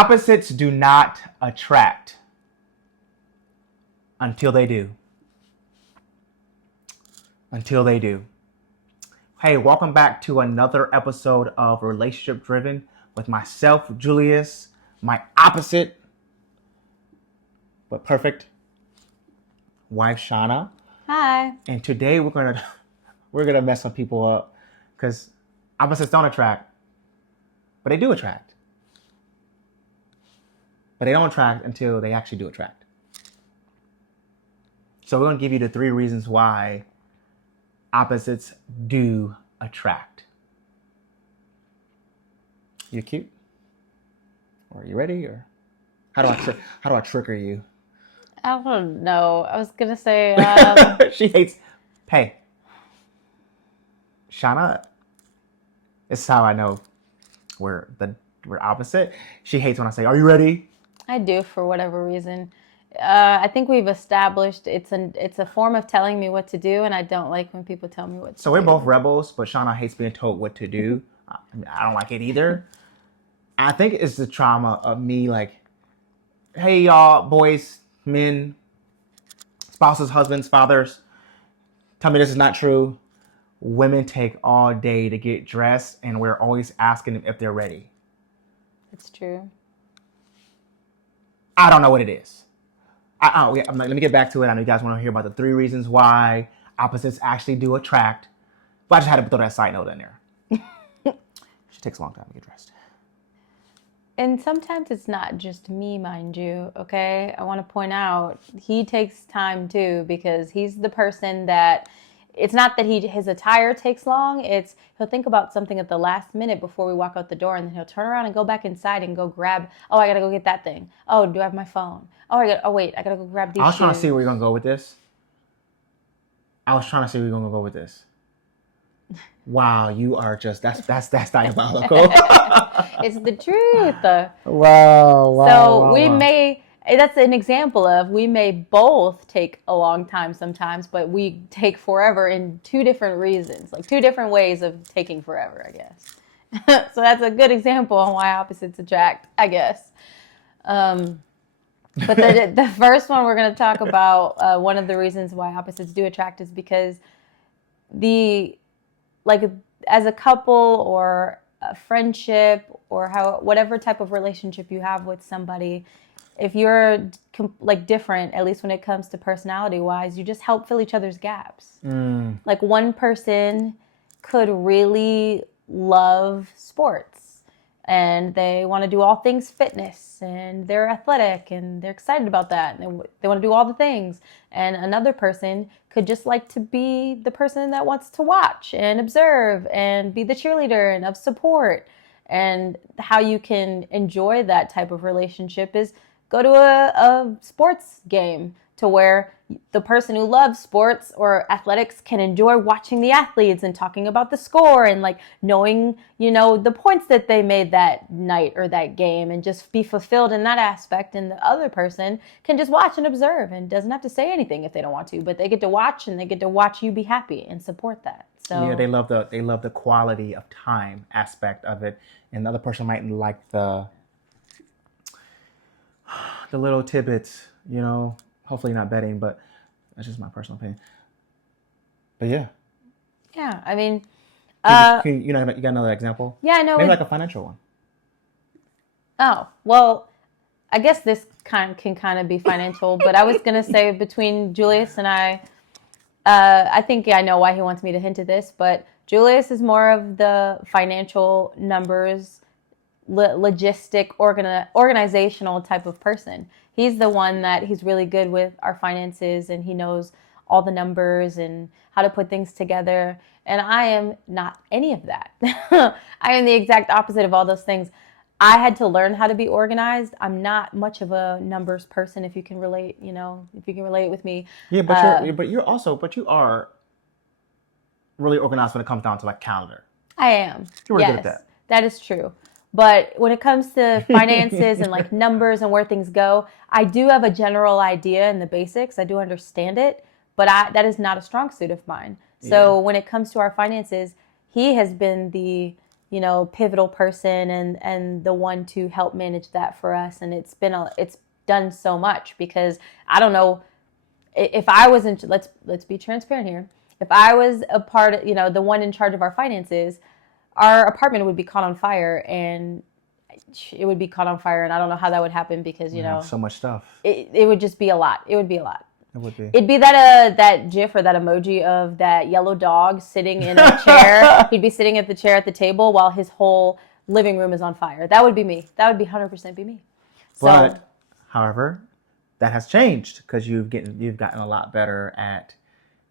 Opposites do not attract until they do. Until they do. Hey, welcome back to another episode of Relationship Driven with myself, Julius, my opposite, but perfect wife, Shauna. Hi. And today we're gonna mess some people up because opposites don't attract, but they do attract. But they don't attract until they actually do attract. So we're gonna give you the 3 reasons why opposites do attract. You cute? Or are you ready? Or how do I trigger you? I don't know. I was gonna say. She hates. Hey, Shauna. This is how I know we're opposite. She hates when I say, "Are you ready?" I do for whatever reason. I think we've established it's a form of telling me what to do, and I don't like when people tell me what to do. So we're both rebels, but Shauna hates being told what to do. I don't like it either. I think it's the trauma of me, like, hey, y'all, boys, men, spouses, husbands, fathers, tell me this is not true. Women take all day to get dressed, and we're always asking them if they're ready. It's true. I don't know what it is. Let me get back to it. I know you guys want to hear about the 3 reasons why opposites actually do attract. But I just had to throw that side note in there. She takes a long time to get dressed. And sometimes it's not just me, mind you, okay? I want to point out, he takes time too, because he's the person that, it's not that his attire takes long, it's he'll think about something at the last minute before we walk out the door, and then he'll turn around and go back inside and go grab, I gotta go get that thing. Oh, do I have my phone? Wait, I gotta go grab these I was trying to shoes. see where you're gonna go with this. Wow, you are just that's diabolical. It's the truth. Wow. That's an example of, we may both take a long time sometimes, but we take forever in 2 different reasons, like 2 different ways of taking forever, I guess. So that's a good example on why opposites attract, I guess. But the first one we're going to talk about, one of the reasons why opposites do attract is because as a couple or a friendship or whatever type of relationship you have with somebody, if you're different, at least when it comes to personality wise, you just help fill each other's gaps. Like, one person could really love sports and they want to do all things fitness and they're athletic and they're excited about that and they want to do all the things. And another person could just like to be the person that wants to watch and observe and be the cheerleader and of support. And how you can enjoy that type of relationship is go to a sports game, to where the person who loves sports or athletics can enjoy watching the athletes and talking about the score and knowing, the points that they made that night or that game, and just be fulfilled in that aspect. And the other person can just watch and observe and doesn't have to say anything if they don't want to, but they get to watch and they get to watch you be happy and support that. So yeah, they love the quality of time aspect of it, and the other person might like the little tidbits, hopefully not betting, but that's just my personal opinion. But yeah. Yeah, I mean, you got another example? Yeah, I know. Maybe like a financial one. Oh, well, I guess this can kind of be financial, but I was going to say, between Julius and I think I know why he wants me to hint at this, but Julius is more of the financial numbers, logistic, organizational type of person. He's the one that he's really good with our finances, and he knows all the numbers and how to put things together. And I am not any of that. I am the exact opposite of all those things. I had to learn how to be organized. I'm not much of a numbers person, if you can relate, if you can relate with me. Yeah, but you are really organized when it comes down to calendar. I am. You're really good at that. That is true. But when it comes to finances and numbers and where things go, I do have a general idea in the basics. I do understand it, but that is not a strong suit of mine. So when it comes to our finances, he has been the pivotal person and the one to help manage that for us. And it's done so much, because I don't know if I was in, let's be transparent here. If I was a part of, the one in charge of our finances, our apartment would be caught on fire, and it would be caught on fire. And I don't know how that would happen, because, have so much stuff. It would just be a lot. It would be a lot. It would be. It'd be that GIF or that emoji of that yellow dog sitting in a chair. He'd be sitting at the chair at the table while his whole living room is on fire. That would be me. That would be 100% be me. But, however, that has changed, because you've gotten a lot better at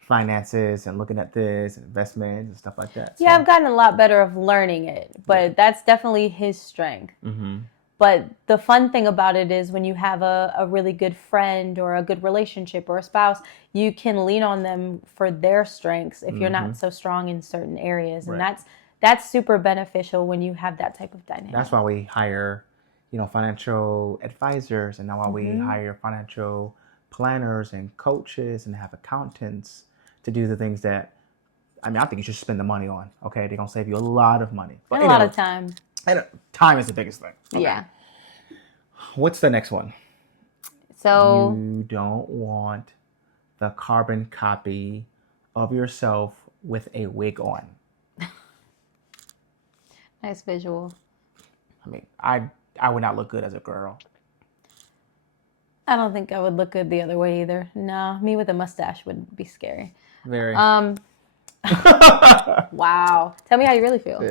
finances and looking at this and investments and stuff like that. Yeah, I've gotten a lot better of learning it, but that's definitely his strength. Mm-hmm. But the fun thing about it is when you have a really good friend or a good relationship or a spouse, you can lean on them for their strengths if you're not so strong in certain areas. And that's super beneficial when you have that type of dynamic. That's why we hire, financial advisors, and now why we hire financial planners and coaches and have accountants to do the things that, I think you should spend the money on. Okay, they're gonna save you a lot of money. But and a lot of time. And time is the biggest thing. Okay. Yeah. What's the next one? So you don't want the carbon copy of yourself with a wig on. Nice visual. I would not look good as a girl. I don't think I would look good the other way either. No, me with a mustache would be scary. Very. Wow. Tell me how you really feel.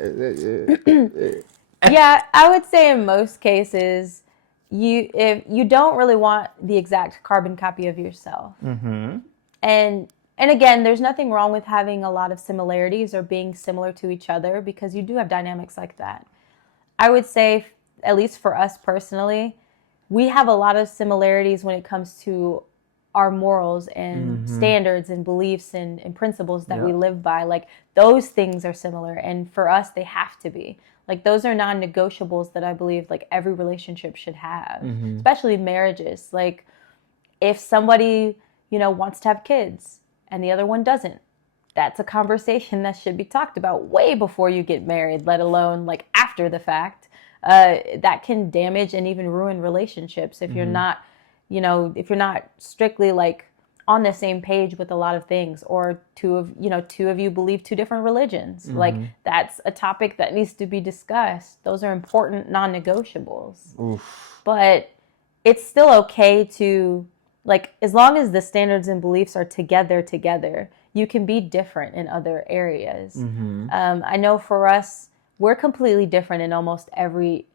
Yeah, I would say in most cases, if you don't really want the exact carbon copy of yourself. Mm-hmm. And again, there's nothing wrong with having a lot of similarities or being similar to each other, because you do have dynamics like that. I would say, at least for us personally, we have a lot of similarities when it comes to our morals and standards and beliefs and principles that we live by. Like, those things are similar, and for us, they have to be. Like, those are non-negotiables that I believe like every relationship should have, especially marriages. Like, if somebody, wants to have kids and the other one doesn't, that's a conversation that should be talked about way before you get married, let alone like after the fact. That can damage and even ruin relationships if you're not, if you're not strictly like on the same page with a lot of things, or two of you believe two different religions. Like, that's a topic that needs to be discussed. Those are important non-negotiables. Oof. But it's still okay to, like, as long as the standards and beliefs are together, you can be different in other areas. I know for us, we're completely different in almost every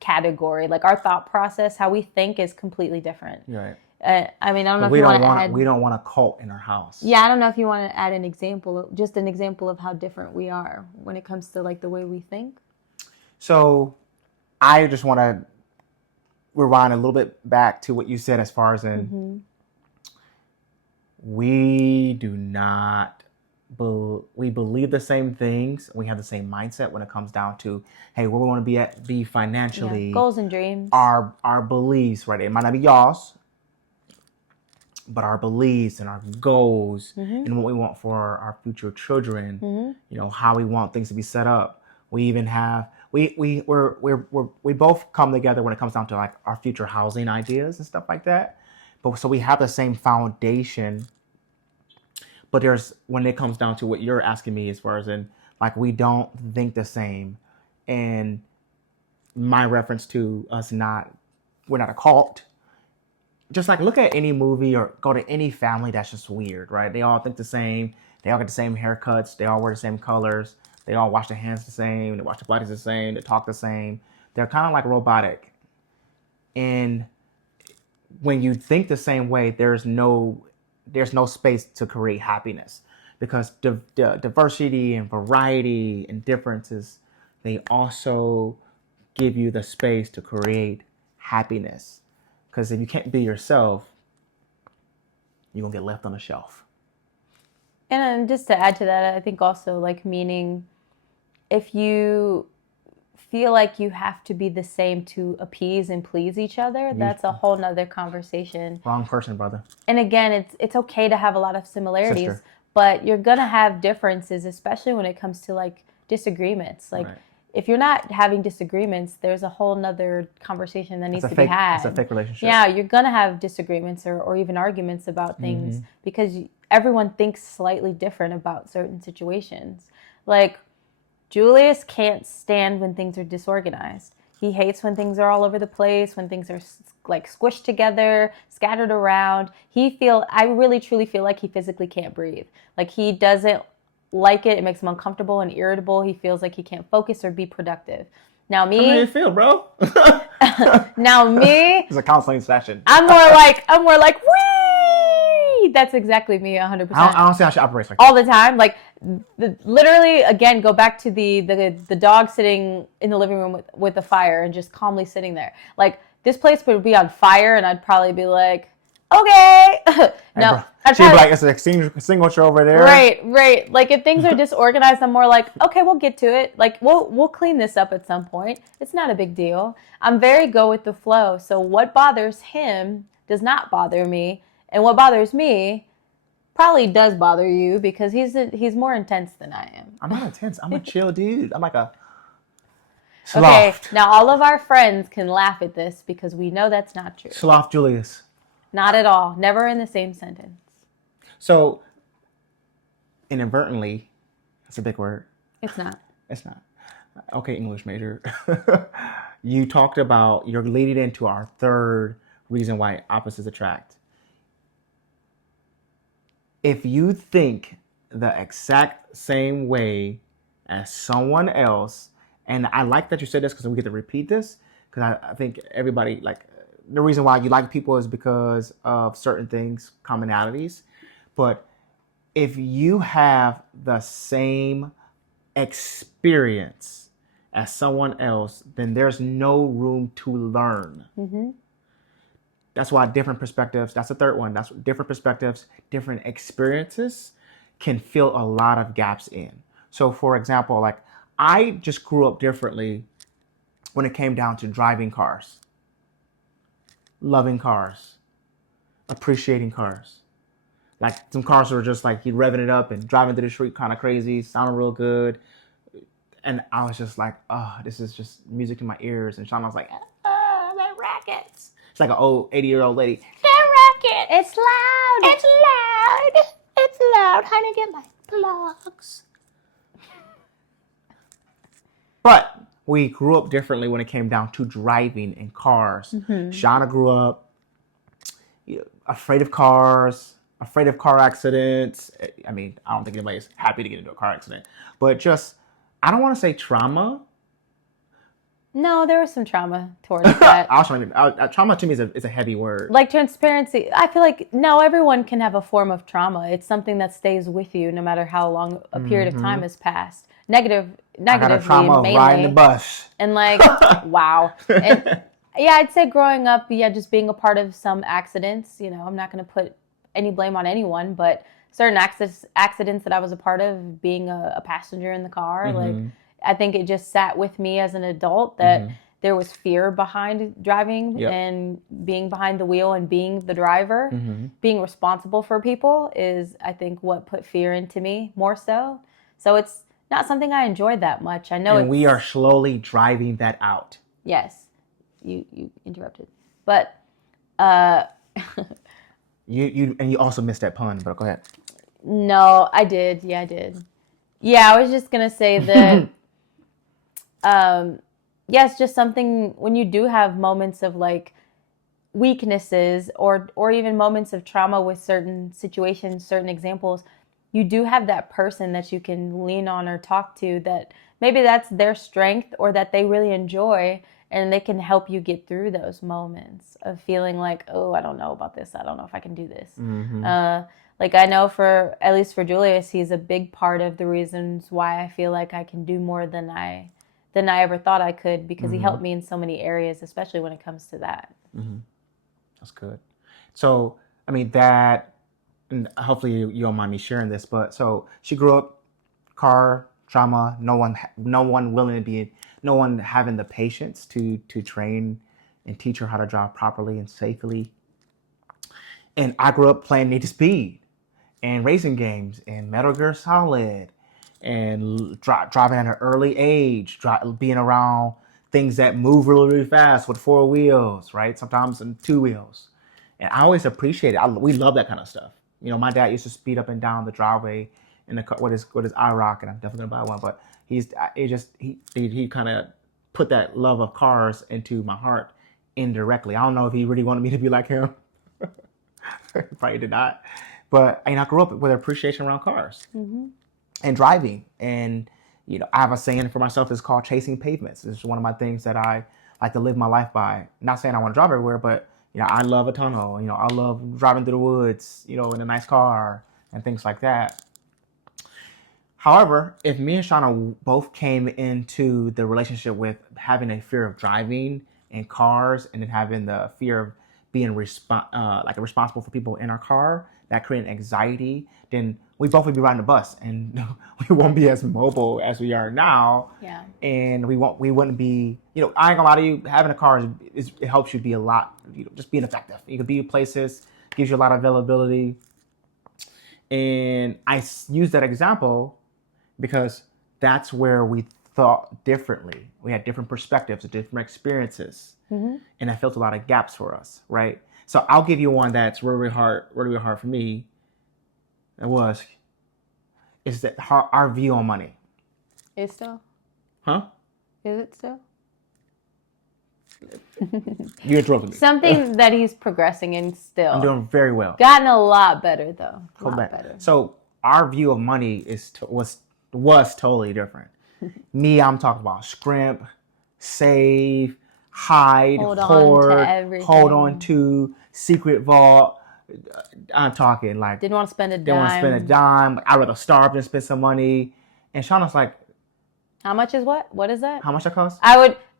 category. Like, our thought process, how we think, is completely different. Right. I don't know if you want to add... We don't want a cult in our house. Yeah, I don't know if you want to add an example of how different we are when it comes to like the way we think. So I just want to rewind a little bit back to what you said as far as in we do not we believe the same things. We have the same mindset when it comes down to, hey, where we want to be financially. Goals and dreams. Our beliefs, right? It might not be y'all's, but our beliefs and our goals and what we want for our future children, how we want things to be set up. We even have we both come together when it comes down to like our future housing ideas and stuff like that. But so we have the same foundation. But when it comes down to what you're asking me, as far as in like we don't think the same, and my reference to us we're not a cult. Just like look at any movie or go to any family that's just weird, right? They all think the same. They all get the same haircuts. They all wear the same colors. They all wash their hands the same. They wash their bodies the same. They talk the same. They're kind of like robotic. And when you think the same way, there's no space to create happiness, because diversity and variety and differences, they also give you the space to create happiness. Because if you can't be yourself, you're going to get left on the shelf. And just to add to that, I think also like meaning if you feel like you have to be the same to appease and please each other, that's a whole nother conversation. Wrong person, brother. And again, it's okay to have a lot of similarities, Sister. but you're going to have differences, especially when it comes to like disagreements. Like if you're not having disagreements, there's a whole nother conversation that needs to be It's had. a fake relationship. Yeah, you're going to have disagreements or even arguments about things because everyone thinks slightly different about certain situations. Like, Julius can't stand when things are disorganized. He hates when things are all over the place, when things are like squished together, scattered around. I really truly feel like he physically can't breathe. Like, he doesn't like it. It makes him uncomfortable and irritable. He feels like he can't focus or be productive. Now How do you me, feel, bro? now me, It's a counseling session. I'm more like, wee! That's exactly me 100%. I don't see how she operates like all the time. Like, literally, again, go back to the dog sitting in the living room with the fire and just calmly sitting there. Like, this place would be on fire and I'd probably be like, okay. No, she'd be like, it's an extinguisher over there. Right. Like, if things are disorganized, I'm more like, okay, we'll get to it. Like, we'll clean this up at some point. It's not a big deal. I'm very go with the flow. So what bothers him does not bother me, and what bothers me probably does bother you because he's more intense than I am. I'm not intense. I'm a chill dude. I'm like a sloth. Okay, now all of our friends can laugh at this because we know that's not true. Sloth Julius. Not at all. Never in the same sentence. So, inadvertently, that's a big word. It's not. It's not. Okay, English major. You talked about, you're leading into our third reason why opposites attract. If you think the exact same way as someone else, and I like that you said this because we get to repeat this, because I think everybody, like, the reason why you like people is because of certain things, commonalities. But if you have the same experience as someone else, then there's no room to learn. Mm-hmm. That's why different perspectives, that's the third one, that's different perspectives, different experiences can fill a lot of gaps in. So for example, like, I just grew up differently when it came down to driving cars. Loving cars, appreciating cars. Like, some cars were just like, you'd revving it up and driving through the street kind of crazy, sounding real good. And I was just like, oh, this is just music to my ears. And Shauna was like, that rackets. It's like an old 80-year-old lady. That racket. It's loud. It's loud. It's loud. How to get my plugs. But we grew up differently when it came down to driving in cars. Mm-hmm. Shauna grew up afraid of cars, afraid of car accidents. I mean, I don't think anybody's happy to get into a car accident. But just, I don't want to say trauma. No, there was some trauma towards that. Trauma to me is a heavy word. Like transparency, I feel like, no, everyone can have a form of trauma. It's something that stays with you no matter how long a period of time has passed. Negatively, I got a trauma mainly. Of riding the bus. And like, wow. And yeah, I'd say growing up, just being a part of some accidents. You know, I'm not going to put any blame on anyone, but certain accidents that I was a part of, being a passenger in the car, like, I think it just sat with me as an adult that there was fear behind driving and being behind the wheel and being the driver. Being responsible for people is, I think, what put fear into me more so. So it's not something I enjoyed that much. I know, and we are slowly driving that out. Yes, you interrupted, but you also missed that pun. But go ahead. No, I did. Yeah, I did. Yeah, I was just gonna say that. Yes, just something when you do have moments of like weaknesses or even moments of trauma with certain situations, certain examples. You do have that person that you can lean on or talk to that maybe that's their strength or that they really enjoy, and they can help you get through those moments of feeling like, oh, I don't know about this. I don't know if I can do this. Like, I know at least for Julius, he's a big part of the reasons why I feel like I can do more than I ever thought I could, because he helped me in so many areas, especially when it comes to that. That's good. So, I mean, that, and hopefully you don't mind me sharing this, but so she grew up car trauma, no one having the patience to train and teach her how to drive properly and safely. And I grew up playing Need for Speed and racing games and Metal Gear Solid and driving at an early age, being around things that move really, really fast with 4 wheels, right? Sometimes in 2 wheels. And I always appreciate it. We love that kind of stuff. You know, my dad used to speed up and down the driveway in the car with his IROC, and I'm definitely gonna buy one. But he kind of put that love of cars into my heart indirectly. I don't know if he really wanted me to be like him. Probably did not. But I grew up with appreciation around cars and driving. And you know, I have a saying for myself. It's called chasing pavements. It's one of my things that I like to live my life by. Not saying I want to drive everywhere, but you know, I love a tunnel. You know, I love driving through the woods. You know, in a nice car and things like that. However, if me and Shauna both came into the relationship with having a fear of driving in cars and then having the fear of being responsible for people in our car, that created anxiety, then we both would be riding the bus and we won't be as mobile as we are now. Yeah. And we wouldn't be, you know, I ain't gonna lie to you, having a car it helps you be a lot, you know, just being effective. You can be in places, gives you a lot of availability. And I use that example because that's where we thought differently. We had different perspectives, different experiences, and that filled a lot of gaps for us, right? So I'll give you one that's really hard for me. Is that our view on money? Is still? Huh? Is it still? You interrupted me. Something that he's progressing in still. I'm doing very well. Gotten a lot better though. A lot better. So our view of money was totally different. Me, I'm talking about scrimp, save, hide, Hold hoard, on to everything. hold on to, secret vault. I'm talking like Didn't want to spend a dime. didn't want to spend a dime. I'd rather starve than spend some money. And Shauna's like, how much is what? What is that? how much that cost?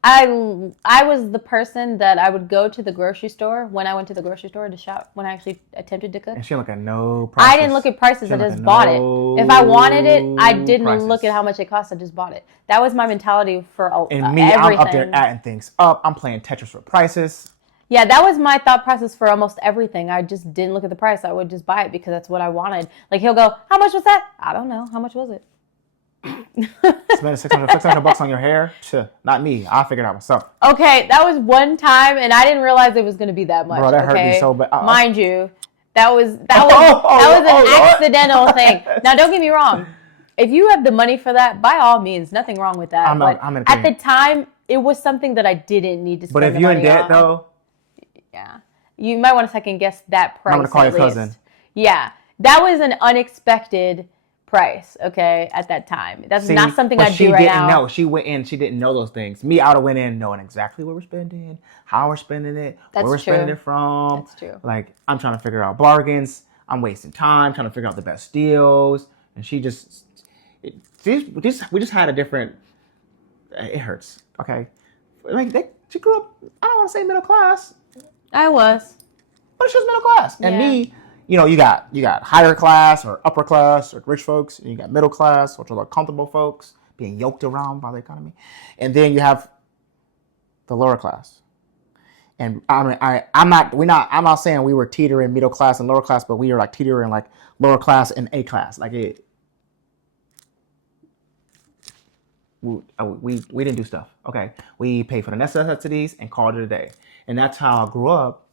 I was the person that I would go to the grocery store when I went to the grocery store to shop, when I actually attempted to cook. And she didn't look at no prices. I didn't look at prices. I just bought it. If I wanted it, I didn't look at how much it cost. I just bought it. That was my mentality for and me, everything. I'm up there adding things up. I'm playing Tetris for prices. Yeah, that was my thought process for almost everything. I just didn't look at the price. I would just buy it because that's what I wanted. Like he'll go, how much was that? I don't know. How much was it? Spending $600 on your hair? Not me. I'll figure it out myself. Okay, that was one time, and I didn't realize it was going to be that much. Bro, that hurt me so bad. Mind you, that was an accidental thing. Now, don't get me wrong. If you have the money for that, by all means, nothing wrong with that. I'm at the time, it was something that I didn't need to spend. But if you're in debt, though, yeah, you might want to second guess that price. I'm gonna call your cousin. Yeah, that was an unexpected price, okay, at that time. That's not something I do right now. No, she went in, she didn't know those things. Me, I would have went in knowing exactly what we're spending, how we're spending it, where we're spending it from. That's true. Like, I'm trying to figure out bargains. I'm wasting time trying to figure out the best deals. And we just had a different, it hurts, okay? Like, she grew up, I don't want to say middle class. I was. But she was middle class. And me, you know, you got higher class or upper class or rich folks, and you got middle class, which are like comfortable folks being yoked around by the economy, and then you have the lower class. And I mean, I'm not saying we were teetering middle class and lower class, but we were like teetering like lower class and A class. Like we didn't do stuff. Okay, we paid for the necessities and called it a day, and that's how I grew up.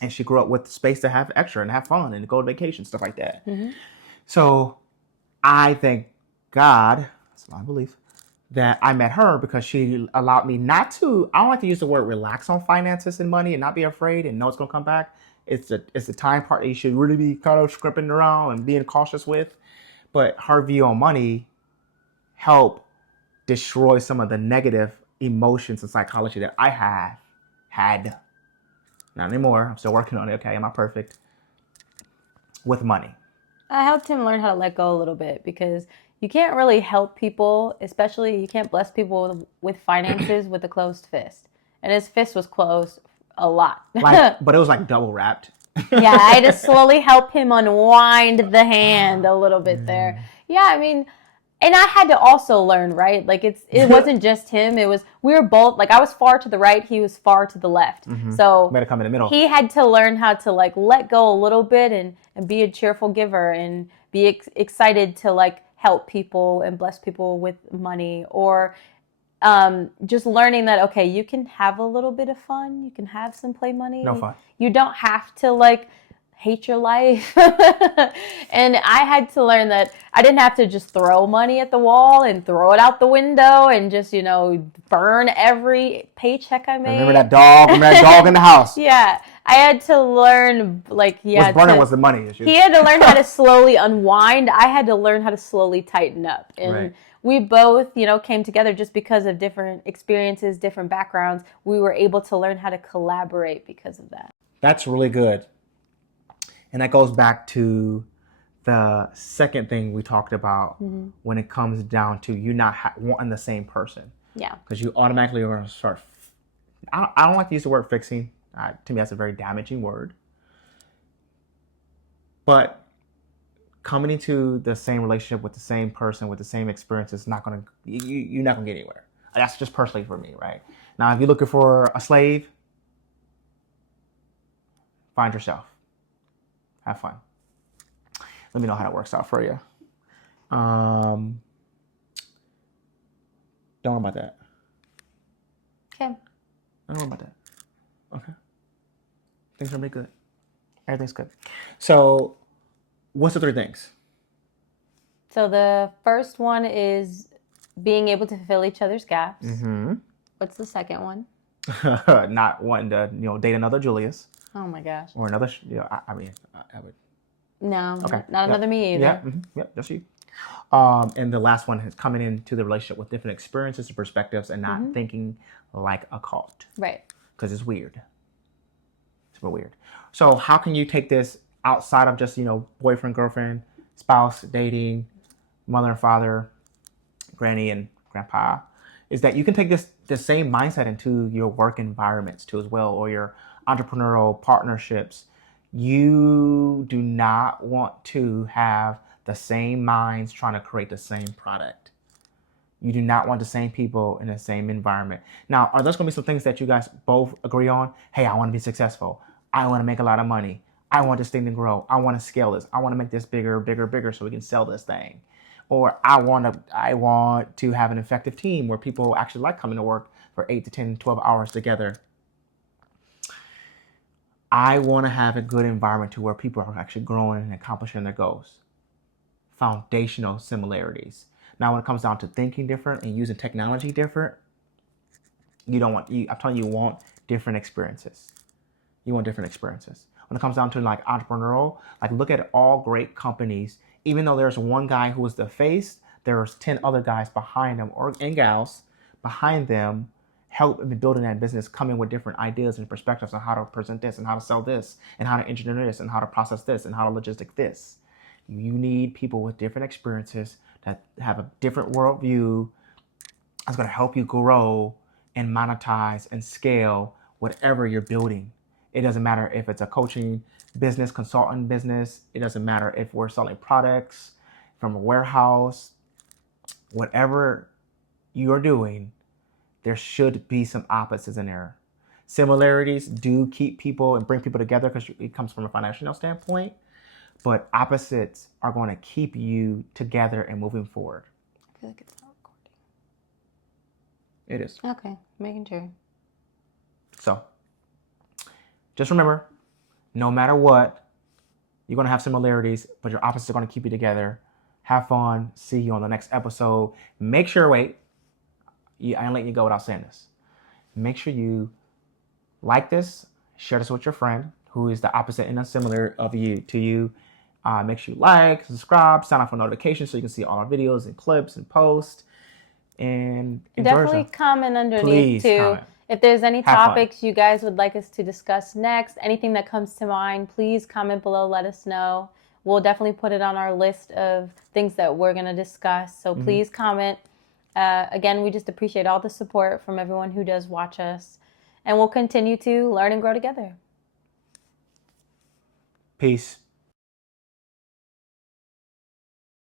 And she grew up with space to have extra and have fun and go to vacation, stuff like that. Mm-hmm. So I thank God, that's my belief, that I met her because she allowed me not to, I don't like to use the word relax on finances and money and not be afraid and know it's going to come back. It's the time part that you should really be kind of scrimping around and being cautious with. But her view on money helped destroy some of the negative emotions and psychology that I had. Not anymore. I'm still working on it. Okay, am I perfect? With money. I helped him learn how to let go a little bit because you can't really help people, especially you can't bless people with finances with a closed fist. And his fist was closed a lot. But it was like double wrapped. Yeah, I had to slowly help him unwind the hand a little bit there. Yeah, I mean, and I had to also learn, right? Like it wasn't just him. We were both, like I was far to the right, he was far to the left. Mm-hmm. So better come in the middle. He had to learn how to like let go a little bit and be a cheerful giver and be excited to like help people and bless people with money, or just learning that, okay, you can have a little bit of fun, you can have some play money. No fun. You don't have to like hate your life. And I had to learn that I didn't have to just throw money at the wall and throw it out the window and just, burn every paycheck I made. Remember that dog? Remember that dog in the house? Yeah. I had to learn, What's burning was the money issue. He had to learn how to slowly unwind. I had to learn how to slowly tighten up. And Right. we both, came together just because of different experiences, different backgrounds. We were able to learn how to collaborate because of that. That's really good. And that goes back to the second thing we talked about when it comes down to you not wanting the same person. Yeah. Because you automatically are going to start. I don't like to use the word fixing. To me, that's a very damaging word. But coming into the same relationship with the same person, with the same experience, is not going to, you're not going to get anywhere. That's just personally for me, right? Now, if you're looking for a slave, find yourself. Have fun. Let me know how that works out for you. Don't worry about that. Okay. Don't worry about that. Okay. Things are gonna be good. Everything's good. So, what's the three things? So the first one is being able to fill each other's gaps. Mm-hmm. What's the second one? Not wanting to, date another Julius Oh my gosh. or another. I would. No, Okay. not another me either. Yeah. Mm-hmm. Yep. Just you. And the last one is coming into the relationship with different experiences and perspectives, and not thinking like a cult. Right. Because it's weird. It's real weird. So how can you take this outside of just, boyfriend, girlfriend, spouse, dating, mother and father, granny and grandpa, is that you can take the same mindset into your work environments too as well, or your entrepreneurial partnerships. You do not want to have the same minds trying to create the same product. You do not want the same people in the same environment. Now, are those going to be some things that you guys both agree on? Hey, I want to be successful. I want to make a lot of money. I want this thing to grow. I want to scale this. I want to make this bigger, bigger, bigger so we can sell this thing. Or I want to have an effective team where people actually like coming to work for 8 to 10, 12 hours together. I want to have a good environment to where people are actually growing and accomplishing their goals. Foundational similarities. Now, when it comes down to thinking different and using technology different, I'm telling you, you want different experiences. You want different experiences. When it comes down to like entrepreneurial, like look at all great companies. Even though there's one guy who is the face, there's 10 other guys behind them and gals behind them help in building that business, coming with different ideas and perspectives on how to present this and how to sell this and how to engineer this and how to process this and how to logistic this. You need people with different experiences that have a different worldview that's going to help you grow and monetize and scale whatever you're building. It doesn't matter if it's a coaching business, consultant business. It doesn't matter if we're selling products from a warehouse. Whatever you're doing, there should be some opposites in there. Similarities do keep people and bring people together because it comes from a financial standpoint. But opposites are going to keep you together and moving forward. I feel like it's not recording. It is. Okay, making sure. So, just remember, no matter what, you're going to have similarities, but your opposites are going to keep you together. Have fun. See you on the next episode. Make sure, I ain't letting you go without saying this. Make sure you like this, share this with your friend who is the opposite and unsimilar to you. Make sure you like, subscribe, sign up for notifications so you can see all our videos and clips and posts. And definitely comment underneath. Please too. Comment. If there's any Have fun. topics you guys would like us to discuss next, anything that comes to mind, please comment below, let us know. We'll definitely put it on our list of things that we're going to discuss. So please comment. Again, we just appreciate all the support from everyone who does watch us. And we'll continue to learn and grow together. Peace.